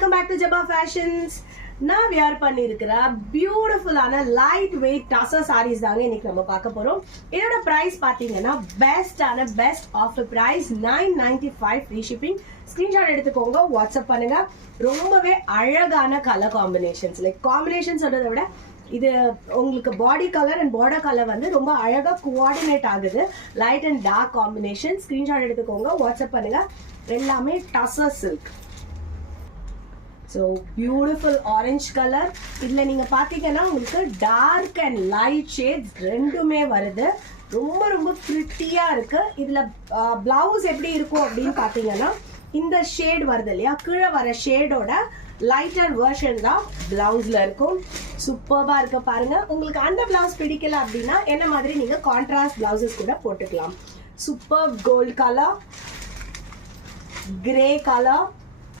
welcome back to Jabba Fashions. நான் wear பண்ணியிருக்கிற பியூட்டிஃபுல்லான லைட் வெயிட் டசர் சாரீஸ் தாங்க இன்னைக்கு நம்ம பார்க்க போறோம். இதோட பிரைஸ் பாத்தீங்கன்னா best offer price 995 free shipping. Screenshot எடுத்துக்கோங்க, வாட்ஸ்அப் பண்ணுங்க. ரொம்பவே அழகான கலர் காம்பினேஷன்ஸ், லைக் காம்பினேஷன் சொல்றதை விட இது உங்களுக்கு body colour and border colour வந்து ரொம்ப அழகா கோஆர்டினேட் ஆகுது. Light and dark combination. Screenshot எடுத்துக்கோங்க, வாட்ஸ்அப் பண்ணுங்க. எல்லாமே tussar silk. So beautiful orange colour. இதில் நீங்கள் பார்த்தீங்கன்னா உங்களுக்கு டார்க் அண்ட் லைட் ஷேட்ஸ் ரெண்டுமே வருது. ரொம்ப ரொம்ப ப்ரிட்டியாக இருக்குது. இதில் ப்ளவுஸ் எப்படி இருக்கும் அப்படின்னு பார்த்தீங்கன்னா இந்த ஷேட் வருது இல்லையா, கீழே வர ஷேடோட லைட்டர் வெர்ஷன் தான் பிளவுஸில் இருக்கும். சூப்பராக இருக்க பாருங்க. உங்களுக்கு அந்த பிளவுஸ் பிடிக்கல அப்படின்னா என்ன மாதிரி நீங்கள் கான்ட்ராஸ்ட் பிளவுசஸ் கூட போட்டுக்கலாம். Super gold colour, grey colour,